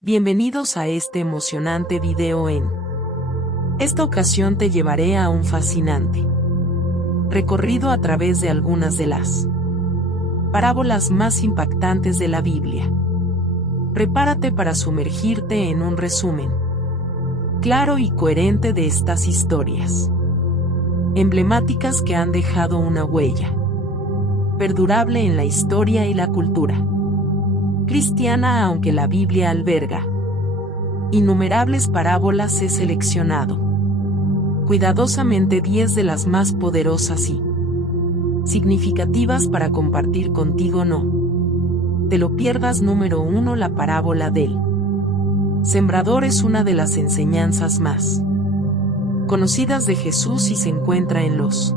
Bienvenidos a este emocionante video. En esta ocasión te llevaré a un fascinante recorrido a través de algunas de las parábolas más impactantes de la Biblia. Prepárate para sumergirte en un resumen claro y coherente de estas historias emblemáticas que han dejado una huella perdurable en la historia y la cultura cristiana. Aunque la Biblia alberga innumerables parábolas, he seleccionado cuidadosamente 10 de las más poderosas y significativas para compartir contigo. No te lo pierdas. Número 1. La parábola del sembrador es una de las enseñanzas más conocidas de Jesús y se encuentra en los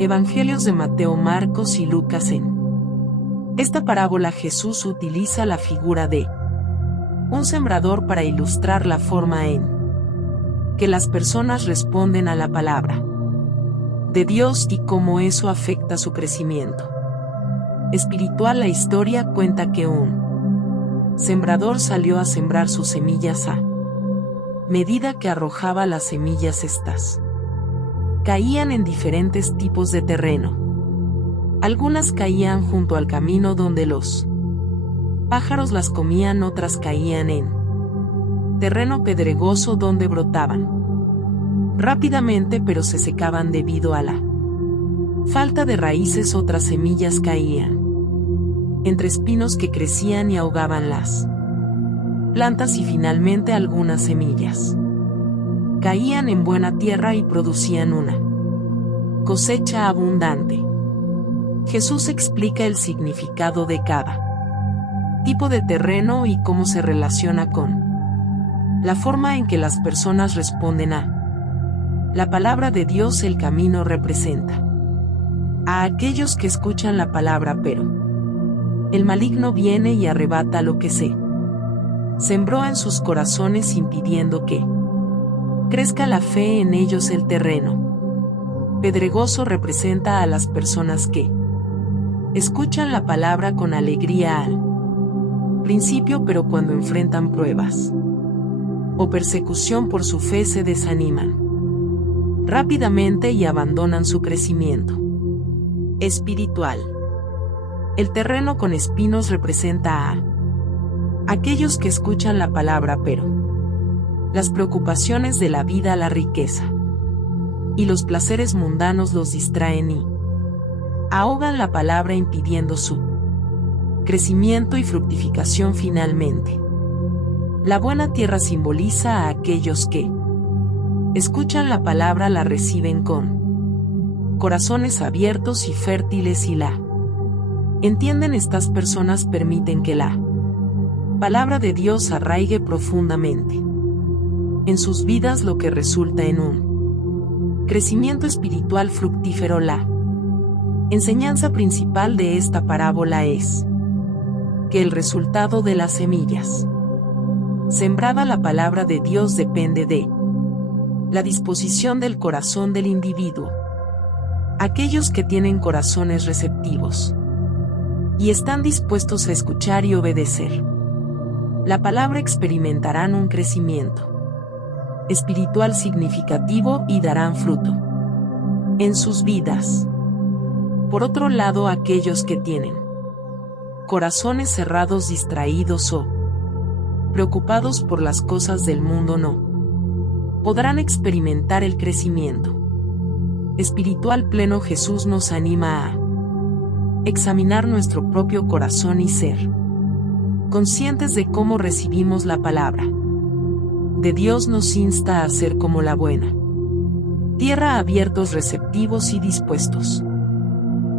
Evangelios de Mateo, Marcos y Lucas. En esta parábola Jesús utiliza la figura de un sembrador para ilustrar la forma en que las personas responden a la palabra de Dios y cómo eso afecta su crecimiento espiritual. La historia cuenta que un sembrador salió a sembrar sus semillas. A medida que arrojaba las semillas, estas caían en diferentes tipos de terreno. Algunas caían junto al camino donde los pájaros las comían, otras caían en terreno pedregoso donde brotaban rápidamente pero se secaban debido a la falta de raíces. Otras semillas caían entre espinos que crecían y ahogaban las plantas, y finalmente algunas semillas caían en buena tierra y producían una cosecha abundante. Jesús explica el significado de cada tipo de terreno y cómo se relaciona con la forma en que las personas responden a la palabra de Dios. El camino representa a aquellos que escuchan la palabra, pero el maligno viene y arrebata lo que se sembró en sus corazones, impidiendo que crezca la fe en ellos. El terreno pedregoso representa a las personas que escuchan la palabra con alegría al principio, pero cuando enfrentan pruebas o persecución por su fe se desaniman rápidamente y abandonan su crecimiento espiritual. El terreno con espinos representa a aquellos que escuchan la palabra, pero las preocupaciones de la vida, la riqueza y los placeres mundanos los distraen y ahogan la palabra, impidiendo su crecimiento y fructificación. Finalmente, la buena tierra simboliza a aquellos que escuchan la palabra, la reciben con corazones abiertos y fértiles y la entienden. Estas personas permiten que la palabra de Dios arraigue profundamente en sus vidas, lo que resulta en un crecimiento espiritual fructífero. La enseñanza principal de esta parábola es que el resultado de las semillas sembrada, la palabra de Dios, depende de la disposición del corazón del individuo. Aquellos que tienen corazones receptivos y están dispuestos a escuchar y obedecer la palabra experimentarán un crecimiento espiritual significativo y darán fruto en sus vidas. Por otro lado, aquellos que tienen corazones cerrados, distraídos o preocupados por las cosas del mundo no podrán experimentar el crecimiento espiritual pleno. Jesús nos anima a examinar nuestro propio corazón y ser conscientes de cómo recibimos la palabra de Dios. Nos insta a ser como la buena tierra, abiertos, receptivos y dispuestos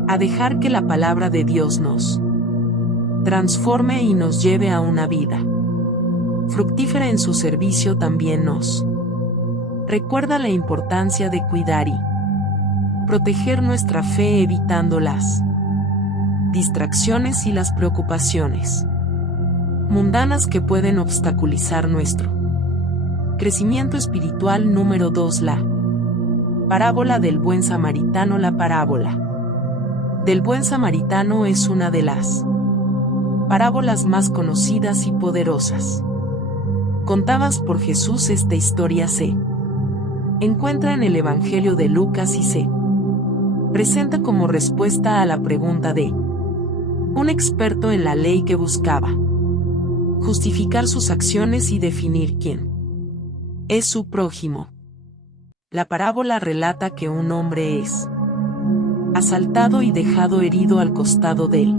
a dejar que la palabra de Dios nos transforme y nos lleve a una vida fructífera en su servicio. También nos recuerda la importancia de cuidar y proteger nuestra fe, evitando las distracciones y las preocupaciones mundanas que pueden obstaculizar nuestro crecimiento espiritual. Número 2. La parábola del buen samaritano. La parábola del buen samaritano es una de las Parábolas más conocidas y poderosas. Contadas por Jesús. Esta historia se encuentra en el Evangelio de Lucas y se presenta como respuesta a la pregunta de un experto en la ley que buscaba justificar sus acciones y definir quién es su prójimo. La parábola relata que un hombre es asaltado y dejado herido al costado del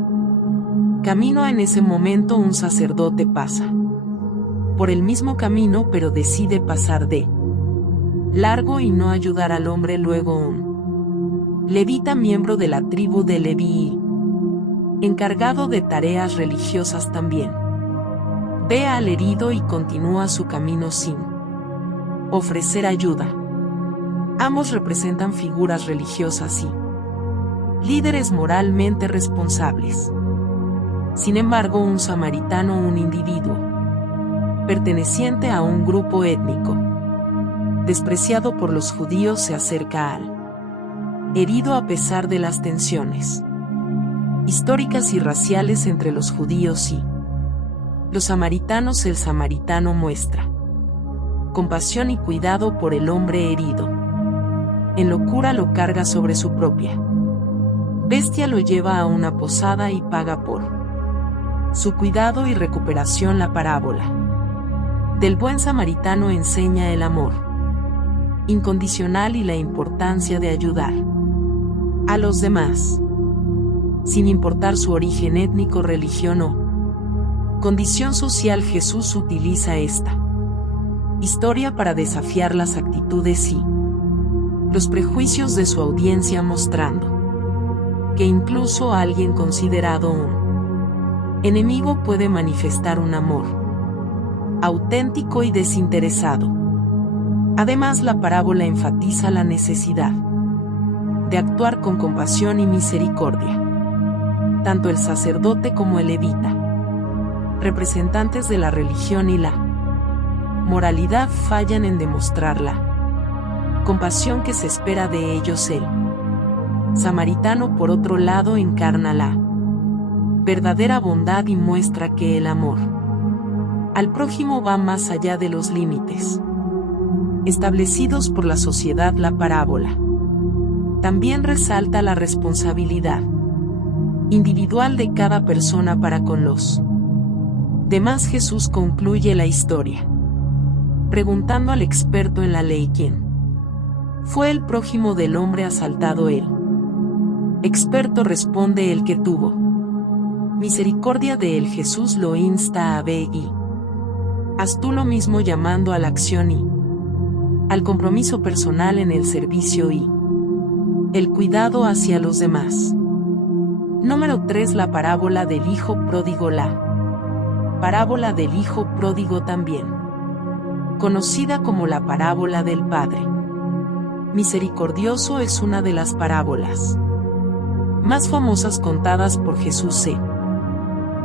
camino. En ese momento un sacerdote pasa por el mismo camino, pero decide pasar de largo y no ayudar al hombre. Luego un levita, miembro de la tribu de Leví, encargado de tareas religiosas, también ve al herido y continúa su camino sin ofrecer ayuda. Ambos representan figuras religiosas y líderes moralmente responsables. Sin embargo, un samaritano, un individuo perteneciente a un grupo étnico despreciado por los judíos, se acerca al herido a pesar de las tensiones históricas y raciales entre los judíos y los samaritanos. El samaritano muestra compasión y cuidado por el hombre herido. En locura lo carga sobre su propia bestia, lo lleva a una posada y paga por su cuidado y recuperación. La parábola del buen samaritano enseña el amor incondicional y la importancia de ayudar a los demás, sin importar su origen étnico, religión o condición social. Jesús utiliza esta historia para desafiar las actitudes y los prejuicios de su audiencia, mostrando que incluso alguien considerado un enemigo puede manifestar un amor auténtico y desinteresado. Además, la parábola enfatiza la necesidad de actuar con compasión y misericordia. Tanto el sacerdote como el levita, representantes de la religión y la moralidad, fallan en demostrar la compasión que se espera de ellos. El samaritano, por otro lado, encarna la verdadera bondad y muestra que el amor al prójimo va más allá de los límites establecidos por la sociedad. La parábola también resalta la responsabilidad individual de cada persona para con los demás. Jesús concluye la historia preguntando al experto en la ley quién fue el prójimo del hombre asaltado. El experto responde: el que tuvo misericordia de él. Jesús lo insta a ve y haz tú lo mismo, llamando a la acción y al compromiso personal en el servicio y el cuidado hacia los demás. Número 3. La parábola del hijo pródigo. La parábola del hijo pródigo, también conocida como la parábola del Padre misericordioso, es una de las parábolas más famosas contadas por Jesús. Se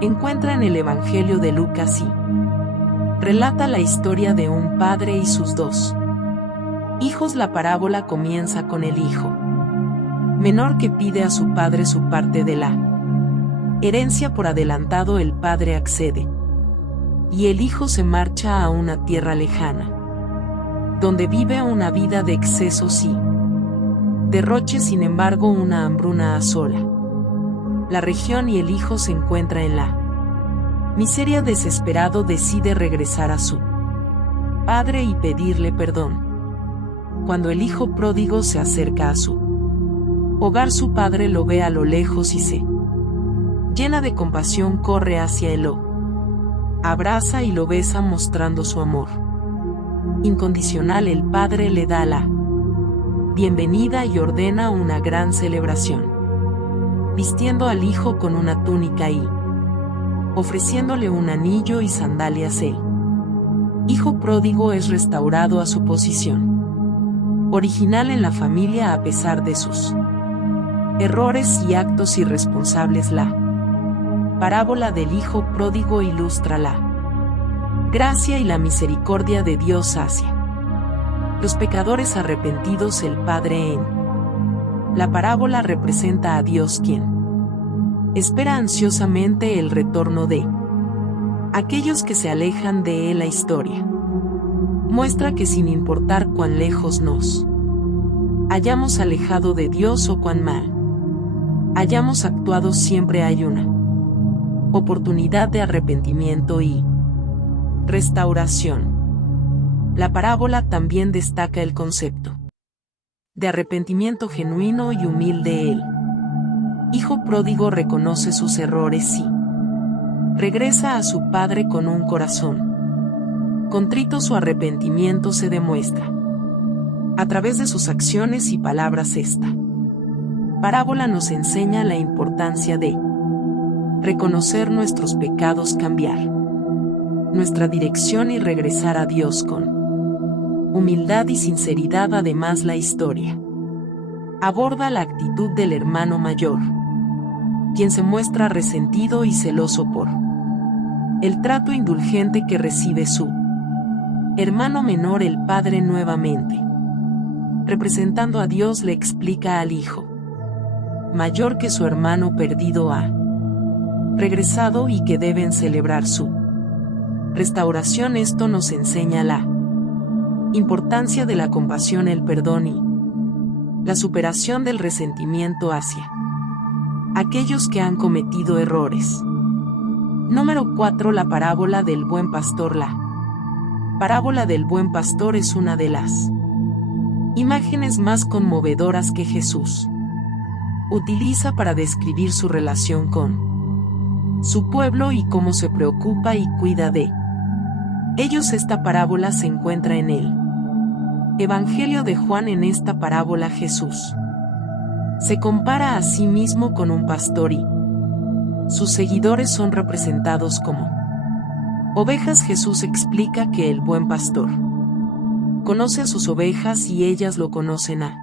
encuentra en el Evangelio de Lucas y relata la historia de un padre y sus dos hijos. La parábola comienza con el hijo menor que pide a su padre su parte de la herencia por adelantado. El padre accede y el hijo se marcha a una tierra lejana, donde vive una vida de excesos y derroche. Sin embargo, una hambruna asola la región y el hijo se encuentra en la miseria. Desesperado, decide regresar a su padre y pedirle perdón. Cuando el hijo pródigo se acerca a su hogar, su padre lo ve a lo lejos y se llena de compasión, corre hacia él, lo abraza y lo besa, mostrando su amor incondicional. El padre le da la bienvenida y ordena una gran celebración, vistiendo al hijo con una túnica y ofreciéndole un anillo y sandalias. El hijo pródigo es restaurado a su posición original en la familia a pesar de sus errores y actos irresponsables. La parábola del hijo pródigo ilustra la gracia y la misericordia de Dios hacia los pecadores arrepentidos. El Padre en la parábola representa a Dios, quien Espera ansiosamente el retorno de aquellos que se alejan de la historia. Muestra que sin importar cuán lejos nos hayamos alejado de Dios o cuán mal hayamos actuado, siempre hay una oportunidad de arrepentimiento y restauración. La parábola también destaca el concepto de arrepentimiento genuino y humilde. El hijo pródigo reconoce sus errores y regresa a su padre con un corazón contrito. Su arrepentimiento se demuestra a través de sus acciones y palabras. Esta parábola nos enseña la importancia de reconocer nuestros pecados, cambiar nuestra dirección y regresar a Dios con humildad y sinceridad. Además, la historia aborda la actitud del hermano mayor, quien se muestra resentido y celoso por el trato indulgente que recibe su hermano menor. El padre, nuevamente representando a Dios, le explica al hijo mayor que su hermano perdido ha regresado y que deben celebrar su restauración. Esto nos enseña la importancia de la compasión, el perdón y la superación del resentimiento hacia aquellos que han cometido errores. Número 4. La parábola del buen pastor. La parábola del buen pastor es una de las imágenes más conmovedoras que Jesús utiliza para describir su relación con su pueblo y cómo se preocupa y cuida de ellos. Esta parábola se encuentra en el Evangelio de Juan. En esta parábola Jesús se compara a sí mismo con un pastor y sus seguidores son representados como ovejas. Jesús explica que el buen pastor conoce a sus ovejas y ellas lo conocen a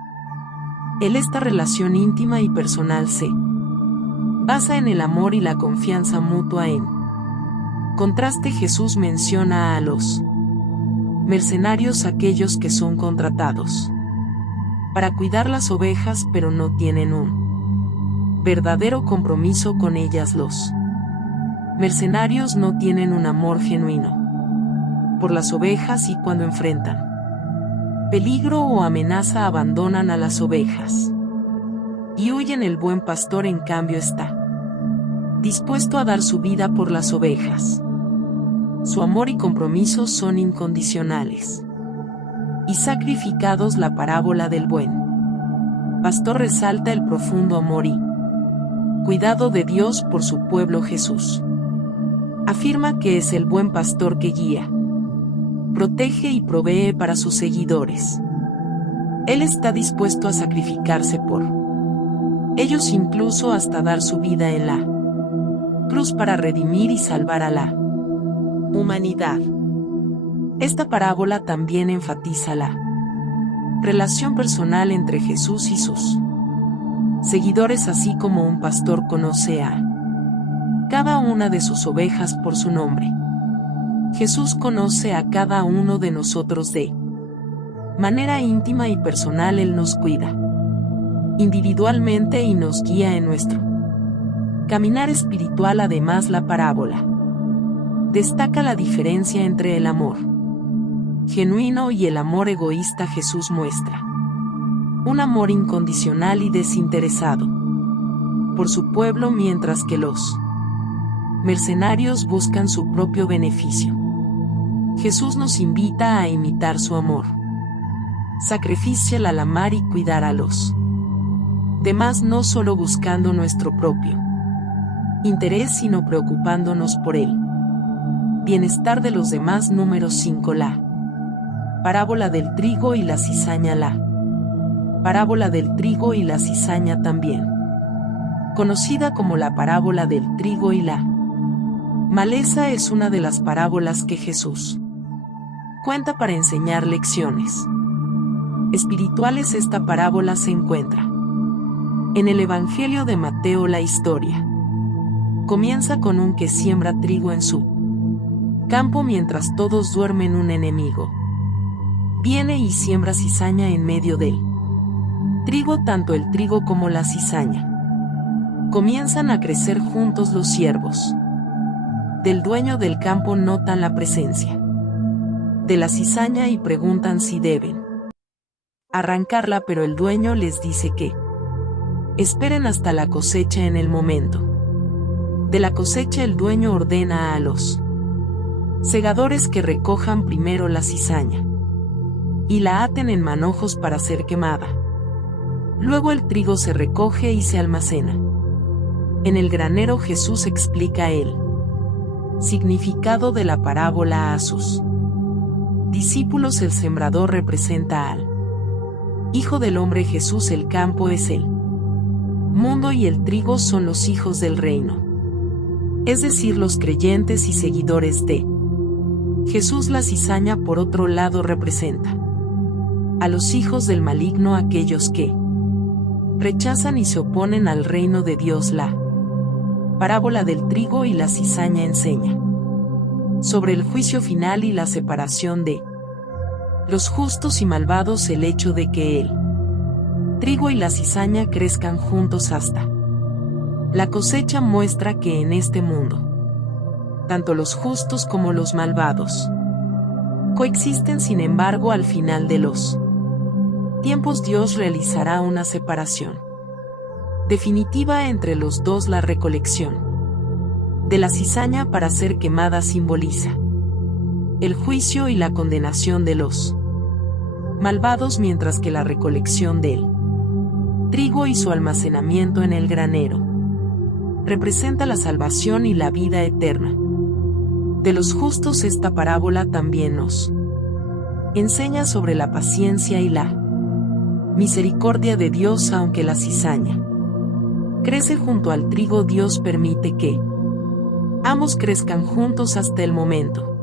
él. Esta relación íntima y personal se basa en el amor y la confianza mutua. En contraste, Jesús menciona a los mercenarios, aquellos que son contratados para cuidar las ovejas pero no tienen un verdadero compromiso con ellas. Los mercenarios no tienen un amor genuino por las ovejas y cuando enfrentan peligro o amenaza abandonan a las ovejas y huyen. El buen pastor, en cambio, está dispuesto a dar su vida por las ovejas. Su amor y compromiso son incondicionales y sacrificados. La parábola del buen pastor resalta el profundo amor y cuidado de Dios por su pueblo. Jesús afirma que es el buen pastor que guía, protege y provee para sus seguidores. Él está dispuesto a sacrificarse por ellos, incluso hasta dar su vida en la cruz para redimir y salvar a la humanidad. Esta parábola también enfatiza la relación personal entre Jesús y sus seguidores, así como un pastor conoce a cada una de sus ovejas por su nombre. Jesús conoce a cada uno de nosotros de manera íntima y personal. Él nos cuida individualmente y nos guía en nuestro caminar espiritual. Además, la parábola destaca la diferencia entre el amor genuino y el amor egoísta. Jesús muestra un amor incondicional y desinteresado por su pueblo, mientras que los mercenarios buscan su propio beneficio. Jesús nos invita a imitar su amor sacrificial al amar y cuidar a los demás, no solo buscando nuestro propio interés, sino preocupándonos por el bienestar de los demás. Número 5. La parábola del trigo y la cizaña. La parábola del trigo y la cizaña, también conocida como la parábola del trigo y la maleza, es una de las parábolas que Jesús cuenta para enseñar lecciones espirituales. Esta parábola se encuentra en el Evangelio de Mateo. La historia comienza con un que siembra trigo en su campo mientras todos duermen. Un enemigo viene y siembra cizaña en medio del trigo, tanto el trigo como la cizaña Comienzan a crecer juntos los siervos. Del dueño del campo notan la presencia de la cizaña y preguntan si deben arrancarla, pero el dueño les dice que esperen hasta la cosecha. En el momento de la cosecha, el dueño ordena a los segadores que recojan primero la cizaña y la aten en manojos para ser quemada. Luego el trigo se recoge y se almacena en el granero. Jesús explica el significado de la parábola a sus discípulos. El sembrador representa al Hijo del Hombre. Jesús: el campo es el mundo y el trigo son los hijos del reino, es decir, los creyentes y seguidores de Jesús. La cizaña, por otro lado, representa a los hijos del maligno, aquellos que rechazan y se oponen al reino de Dios. La parábola del trigo y la cizaña enseña sobre el juicio final y la separación de los justos y malvados. El hecho de que el trigo y la cizaña crezcan juntos hasta la cosecha muestra que en este mundo tanto los justos como los malvados coexisten. Sin embargo, al final de los tiempos, Dios realizará una separación definitiva entre los dos. La recolección de la cizaña para ser quemada simboliza el juicio y la condenación de los malvados, mientras que la recolección del trigo y su almacenamiento en el granero representa la salvación y la vida eterna de los justos. Esta parábola también nos enseña sobre la paciencia y la misericordia de Dios. Aunque la cizaña crece junto al trigo, Dios permite que ambos crezcan juntos hasta el momento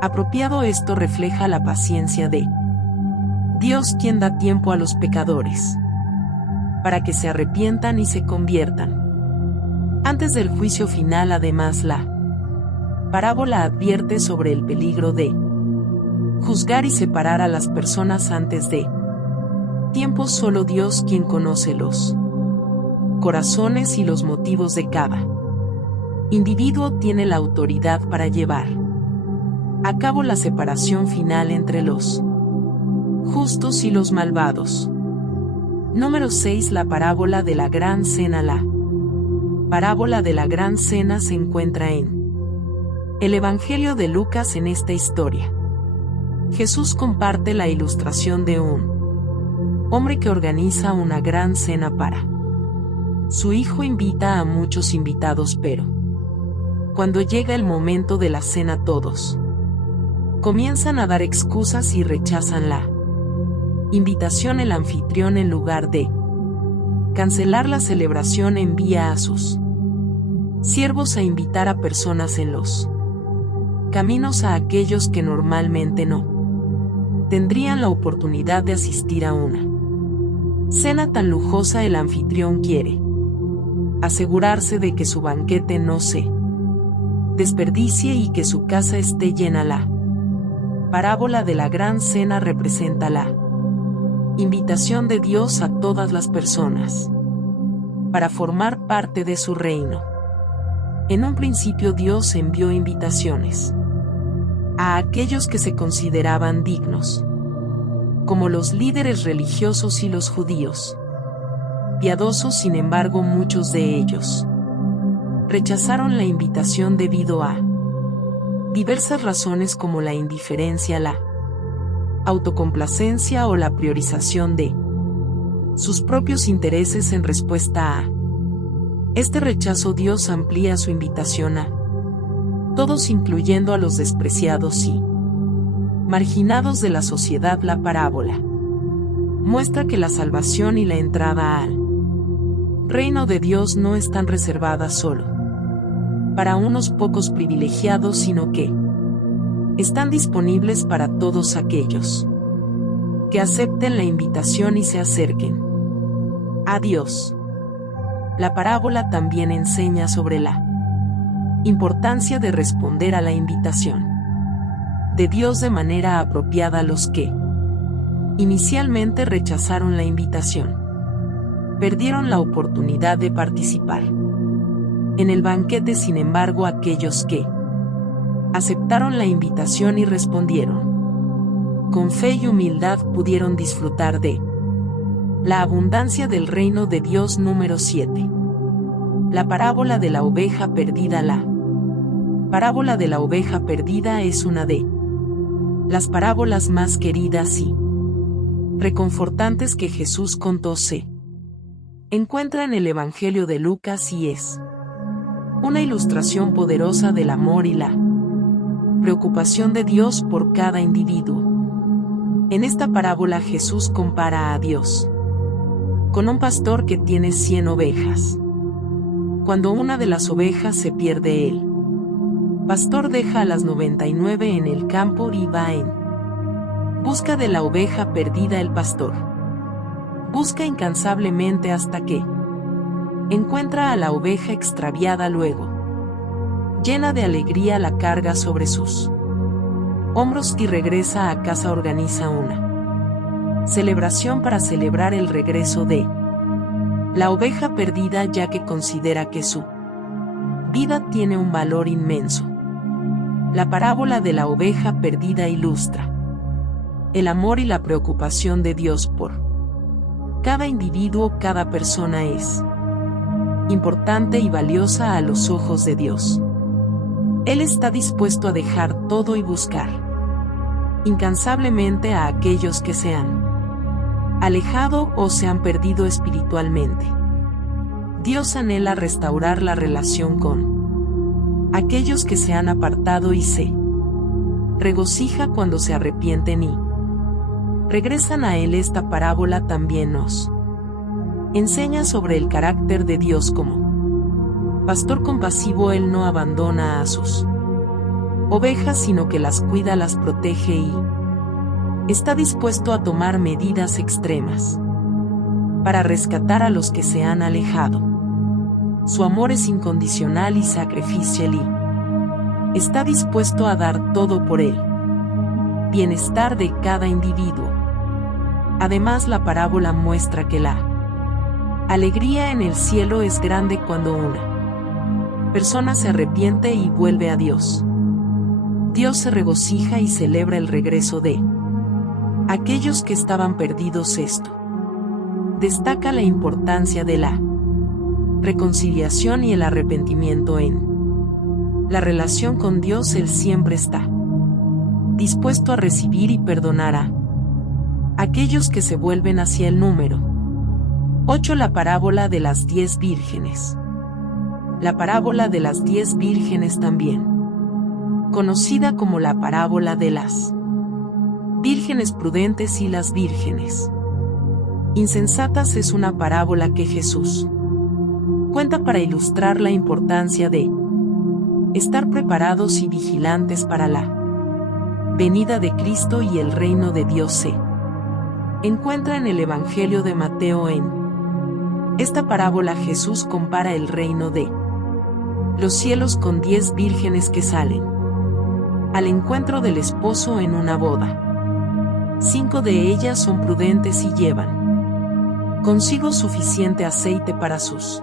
apropiado. Esto refleja la paciencia de Dios, quien da tiempo a los pecadores para que se arrepientan y se conviertan antes del juicio final. Además, la parábola advierte sobre el peligro de juzgar y separar a las personas antes de tiempo. Solo Dios, quien conoce los corazones y los motivos de cada individuo, tiene la autoridad para llevar a cabo la separación final entre los justos y los malvados. Número 6. La parábola de la Gran Cena. La parábola de la Gran Cena se encuentra en el Evangelio de Lucas. En esta historia, Jesús comparte la ilustración de un hombre que organiza una gran cena para su hijo. Invita a muchos invitados, pero cuando llega el momento de la cena, todos comienzan a dar excusas y rechazan la invitación. El anfitrión, en lugar de cancelar la celebración, envía a sus siervos a invitar a personas en los caminos, a aquellos que normalmente no tendrían la oportunidad de asistir a una cena tan lujosa. El anfitrión quiere asegurarse de que su banquete no se desperdicie y que su casa esté llena. La parábola de la Gran Cena representa la invitación de Dios a todas las personas para formar parte de su reino. En un principio, Dios envió invitaciones a aquellos que se consideraban dignos, como los líderes religiosos y los judíos piadosos. Sin embargo, muchos de ellos rechazaron la invitación debido a diversas razones, como la indiferencia, la autocomplacencia o la priorización de sus propios intereses. En respuesta a este rechazo, Dios amplía su invitación a todos, incluyendo a los despreciados y marginados de la sociedad. La parábola muestra que la salvación y la entrada al reino de Dios no están reservadas solo para unos pocos privilegiados, sino que están disponibles para todos aquellos que acepten la invitación y se acerquen a Dios. La parábola también enseña sobre la importancia de responder a la invitación de Dios de manera apropiada a los que inicialmente rechazaron la invitación, perdieron la oportunidad de participar en el banquete. Sin embargo, aquellos que aceptaron la invitación y respondieron con fe y humildad pudieron disfrutar de la abundancia del reino de Dios. Número 7. La parábola de la oveja perdida. La parábola de la oveja perdida es una de las parábolas más queridas y reconfortantes que Jesús contó. Se encuentra en el Evangelio de Lucas y es una ilustración poderosa del amor y la preocupación de Dios por cada individuo. En esta parábola Jesús compara a Dios con un pastor que tiene 100 ovejas. Cuando una de las ovejas se pierde, el pastor deja a las 99 en el campo y va en busca de la oveja perdida. El pastor busca incansablemente hasta que encuentra a la oveja extraviada. Luego, llena de alegría, la carga sobre sus hombros y regresa a casa. Organiza una celebración para celebrar el regreso de la oveja perdida, ya que considera que su vida tiene un valor inmenso. La parábola de la oveja perdida ilustra el amor y la preocupación de Dios por cada individuo. Cada persona es importante y valiosa a los ojos de Dios. Él está dispuesto a dejar todo y buscar incansablemente a aquellos que se han alejado o se han perdido espiritualmente. Dios anhela restaurar la relación con aquellos que se han apartado y se regocija cuando se arrepienten y regresan a Él. Esta parábola también nos enseña sobre el carácter de Dios como pastor compasivo. Él no abandona a sus ovejas, sino que las cuida, las protege y está dispuesto a tomar medidas extremas para rescatar a los que se han alejado. Su amor es incondicional y sacrificial y está dispuesto a dar todo por el bienestar de cada individuo. Además, la parábola muestra que la alegría en el cielo es grande cuando una persona se arrepiente y vuelve a Dios. Dios se regocija y celebra el regreso de aquellos que estaban perdidos. Esto destaca la importancia de la reconciliación y el arrepentimiento en la relación con Dios. Él siempre está dispuesto a recibir y perdonar a aquellos que se vuelven hacia el. Número 8. La parábola de las 10 vírgenes. La parábola de las 10 vírgenes, también conocida como la parábola de las vírgenes prudentes y las vírgenes insensatas, es una parábola que Jesús cuenta para ilustrar la importancia de estar preparados y vigilantes para la venida de Cristo y el reino de Dios. Se encuentra en el Evangelio de Mateo. En esta parábola Jesús compara el reino de los cielos con 10 vírgenes que salen al encuentro del esposo en una boda. 5 de ellas son prudentes y llevan consigo suficiente aceite para sus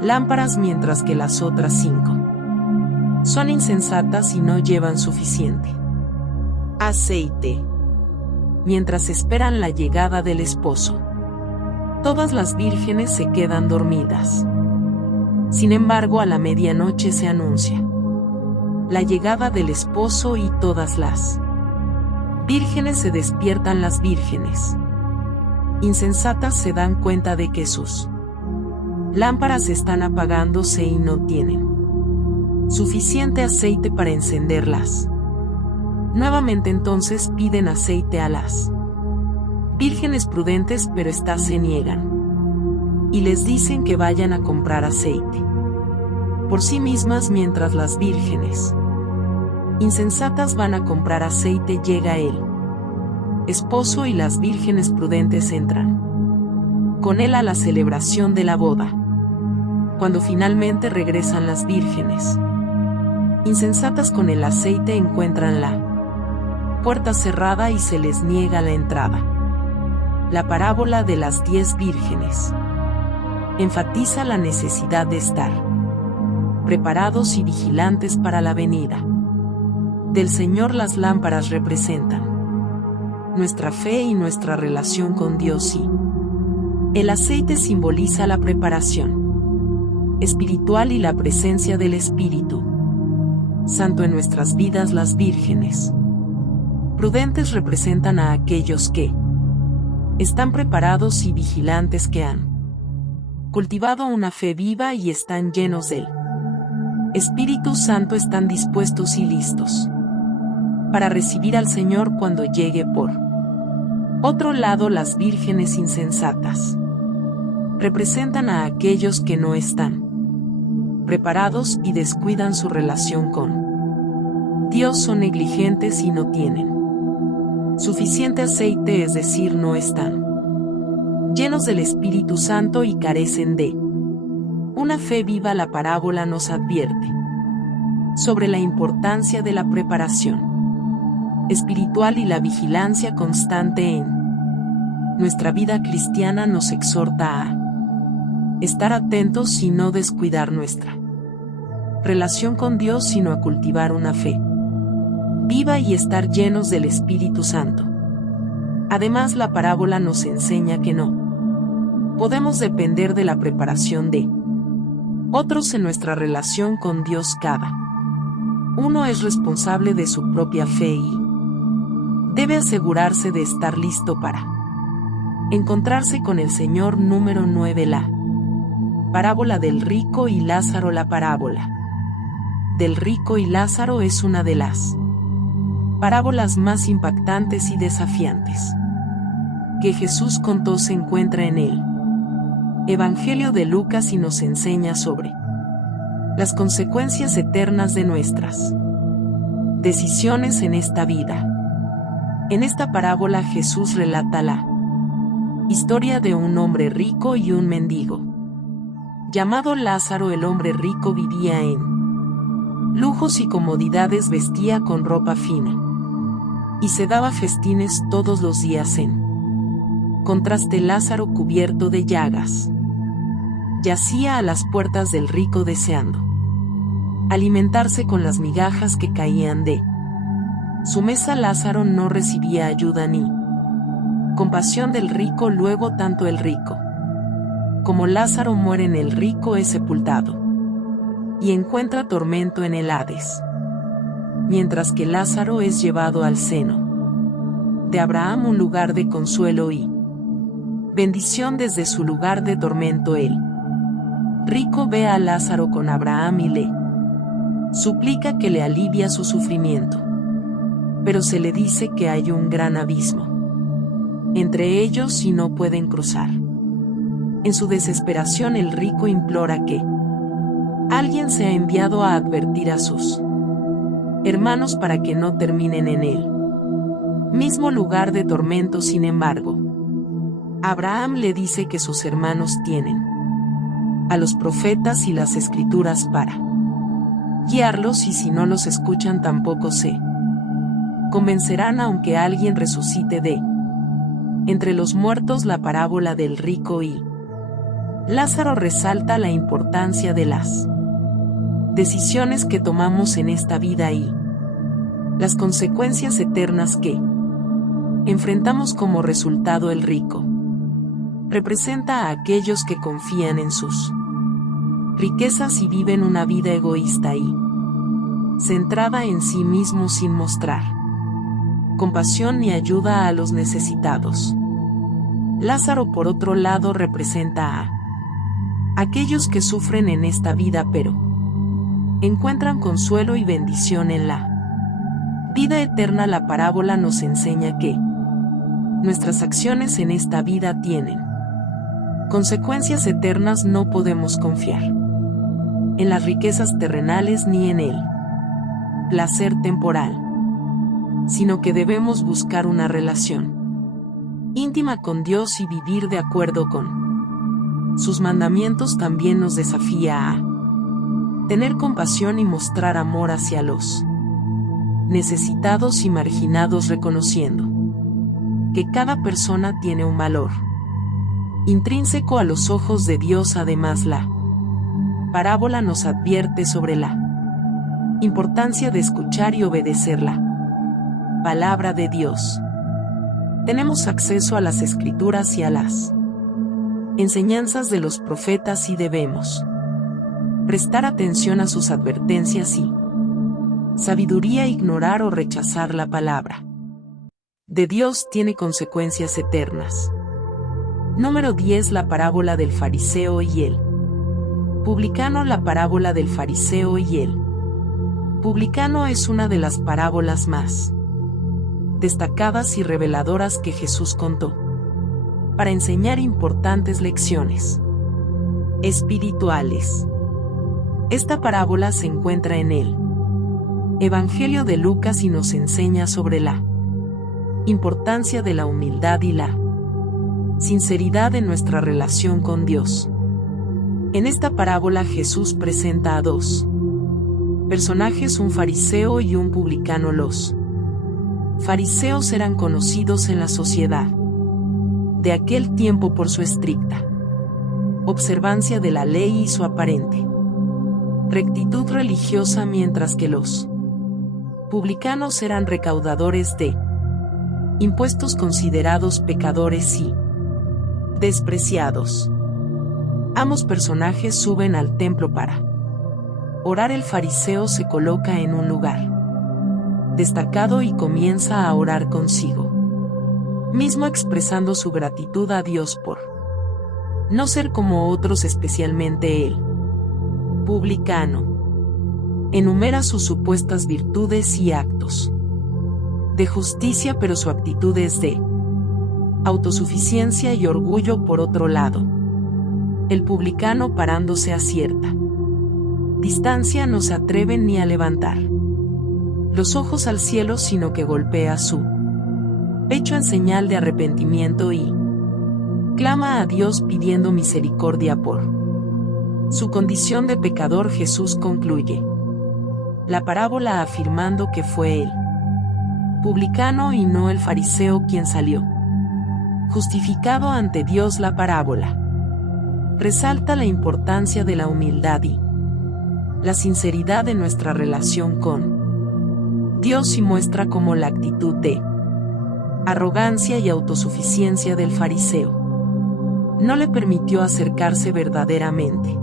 lámparas, mientras que las otras 5 son insensatas y no llevan suficiente aceite. Mientras esperan la llegada del esposo, todas las vírgenes se quedan dormidas. Sin embargo, a la medianoche se anuncia la llegada del esposo y todas las vírgenes se despiertan. Las vírgenes insensatas se dan cuenta de que sus lámparas están apagándose y no tienen suficiente aceite para encenderlas. Nuevamente entonces piden aceite a las vírgenes prudentes, pero éstas se niegan y les dicen que vayan a comprar aceite por sí mismas. Mientras las vírgenes insensatas van a comprar aceite, llega el esposo y las vírgenes prudentes entran con él a la celebración de la boda. Cuando finalmente regresan las vírgenes insensatas con el aceite, encuentran la puerta cerrada y se les niega la entrada. La parábola de las 10 vírgenes enfatiza la necesidad de estar preparados y vigilantes para la venida del Señor. Las lámparas representan nuestra fe y nuestra relación con Dios, y el aceite simboliza la preparación espiritual y la presencia del Espíritu Santo en nuestras vidas. Las vírgenes prudentes representan a aquellos que están preparados y vigilantes, que han cultivado una fe viva y están llenos del Espíritu Santo, están dispuestos y listos para recibir al Señor cuando llegue. Por otro lado, las vírgenes insensatas representan a aquellos que no están preparados y descuidan su relación con Dios, son negligentes y no tienen suficiente aceite, es decir, no están llenos del Espíritu Santo y carecen de una fe viva. La parábola nos advierte sobre la importancia de la preparación espiritual y la vigilancia constante en nuestra vida cristiana. Nos exhorta a estar atentos y no descuidar nuestra relación con Dios, sino a cultivar una fe viva y estar llenos del Espíritu Santo. Además, la parábola nos enseña que no podemos depender de la preparación de otros en nuestra relación con Dios. Cada uno es responsable de su propia fe y debe asegurarse de estar listo para encontrarse con el Señor. Número 9. La parábola del rico y Lázaro. La parábola del rico y Lázaro es una de las parábolas más impactantes y desafiantes que Jesús contó. Se encuentra en el Evangelio de Lucas y nos enseña sobre las consecuencias eternas de nuestras decisiones en esta vida. En esta parábola Jesús relata la historia de un hombre rico y un mendigo llamado Lázaro. El hombre rico vivía en lujos y comodidades, vestía con ropa fina y se daba festines todos los días. En contraste, Lázaro, cubierto de llagas, yacía a las puertas del rico deseando alimentarse con las migajas que caían de su mesa. Lázaro no recibía ayuda ni compasión del rico. Luego, tanto el rico como Lázaro mueren. El rico es sepultado y encuentra tormento en el Hades, mientras que Lázaro es llevado al seno de Abraham, un lugar de consuelo y bendición. Desde su lugar de tormento, el rico ve a Lázaro con Abraham y le suplica que le alivie su sufrimiento, pero se le dice que hay un gran abismo entre ellos y no pueden cruzar. En su desesperación, el rico implora que alguien sea enviado a advertir a sus hermanos para que no terminen en el mismo lugar de tormento. Sin embargo, Abraham le dice que sus hermanos tienen a los profetas y las escrituras para guiarlos, y si no los escuchan tampoco se convencerán aunque alguien resucite de entre los muertos. La parábola del rico y Lázaro resalta la importancia de las decisiones que tomamos en esta vida y las consecuencias eternas que enfrentamos como resultado. El rico representa a aquellos que confían en sus riquezas y viven una vida egoísta y centrada en sí mismos, sin mostrar compasión ni ayuda a los necesitados. Lázaro, por otro lado, representa a aquellos que sufren en esta vida pero encuentran consuelo y bendición en la vida eterna. La parábola nos enseña que nuestras acciones en esta vida tienen consecuencias eternas. No podemos confiar en las riquezas terrenales ni en el placer temporal, sino que debemos buscar una relación íntima con Dios y vivir de acuerdo con sus mandamientos. También nos desafía a tener compasión y mostrar amor hacia los necesitados y marginados, reconociendo que cada persona tiene un valor intrínseco a los ojos de Dios. Además, la parábola nos advierte sobre la importancia de escuchar y obedecer la palabra de Dios. Tenemos acceso a las Escrituras y a las enseñanzas de los profetas y debemos prestar atención a sus advertencias y sabiduría. Ignorar o rechazar la palabra de Dios tiene consecuencias eternas. Número 10. La parábola del fariseo y el publicano. La parábola del fariseo y el publicano es una de las parábolas más destacadas y reveladoras que Jesús contó para enseñar importantes lecciones espirituales. Esta parábola se encuentra en el Evangelio de Lucas y nos enseña sobre la importancia de la humildad y la sinceridad en nuestra relación con Dios. En esta parábola Jesús presenta a dos personajes, un fariseo y un publicano. Los fariseos eran conocidos en la sociedad de aquel tiempo por su estricta observancia de la ley y su aparente rectitud religiosa, mientras que los publicanos eran recaudadores de impuestos, considerados pecadores y despreciados. Ambos personajes suben al templo para orar. El fariseo se coloca en un lugar destacado y comienza a orar consigo mismo, expresando su gratitud a Dios por no ser como otros, especialmente el publicano enumera sus supuestas virtudes y actos de justicia, pero su actitud es de autosuficiencia y orgullo. Por otro lado, el publicano, parándose a cierta distancia, no se atreve ni a levantar los ojos al cielo, sino que golpea su pecho en señal de arrepentimiento y clama a Dios pidiendo misericordia por su condición de pecador. Jesús concluye la parábola afirmando que fue el publicano y no el fariseo quien salió justificado ante Dios. La parábola resalta la importancia de la humildad y la sinceridad de nuestra relación con Dios y muestra cómo la actitud de arrogancia y autosuficiencia del fariseo no le permitió acercarse verdaderamente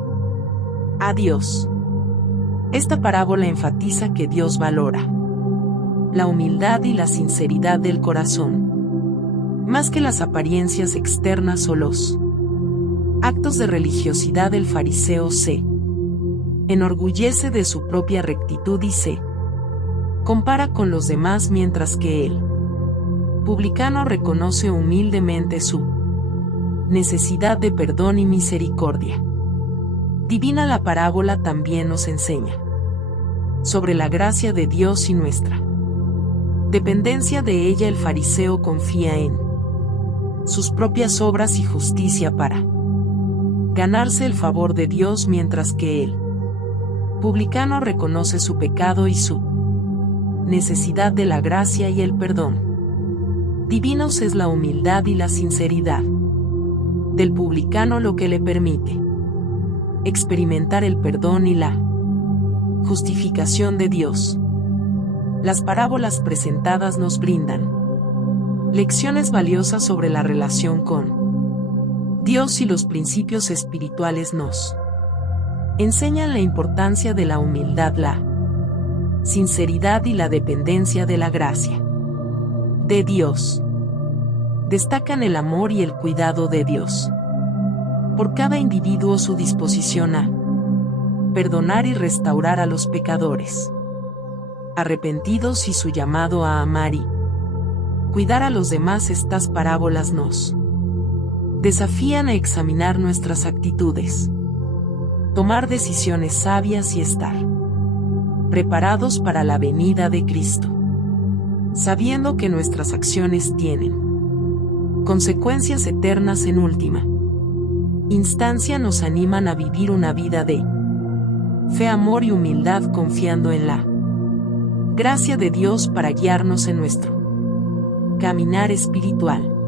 a Dios. Esta parábola enfatiza que Dios valora la humildad y la sinceridad del corazón más que las apariencias externas o los actos de religiosidad. El fariseo se enorgullece de su propia rectitud y se compara con los demás, mientras que el publicano reconoce humildemente su necesidad de perdón y misericordia divina. La parábola también nos enseña sobre la gracia de Dios y nuestra dependencia de ella. El fariseo confía en sus propias obras y justicia para ganarse el favor de Dios, mientras que el publicano reconoce su pecado y su necesidad de la gracia y el perdón divinos. Es la humildad y la sinceridad del publicano lo que le permite experimentar el perdón y la justificación de Dios. Las parábolas presentadas nos brindan lecciones valiosas sobre la relación con Dios y los principios espirituales. Nos enseñan la importancia de la humildad, la sinceridad y la dependencia de la gracia de Dios. Destacan el amor y el cuidado de Dios por cada individuo, su disposición a perdonar y restaurar a los pecadores arrepentidos y su llamado a amar y cuidar a los demás. Estas parábolas nos desafían a examinar nuestras actitudes, tomar decisiones sabias y estar preparados para la venida de Cristo, sabiendo que nuestras acciones tienen consecuencias eternas. En última instancia, nos animan a vivir una vida de fe, amor y humildad, confiando en la gracia de Dios para guiarnos en nuestro Caminar espiritual.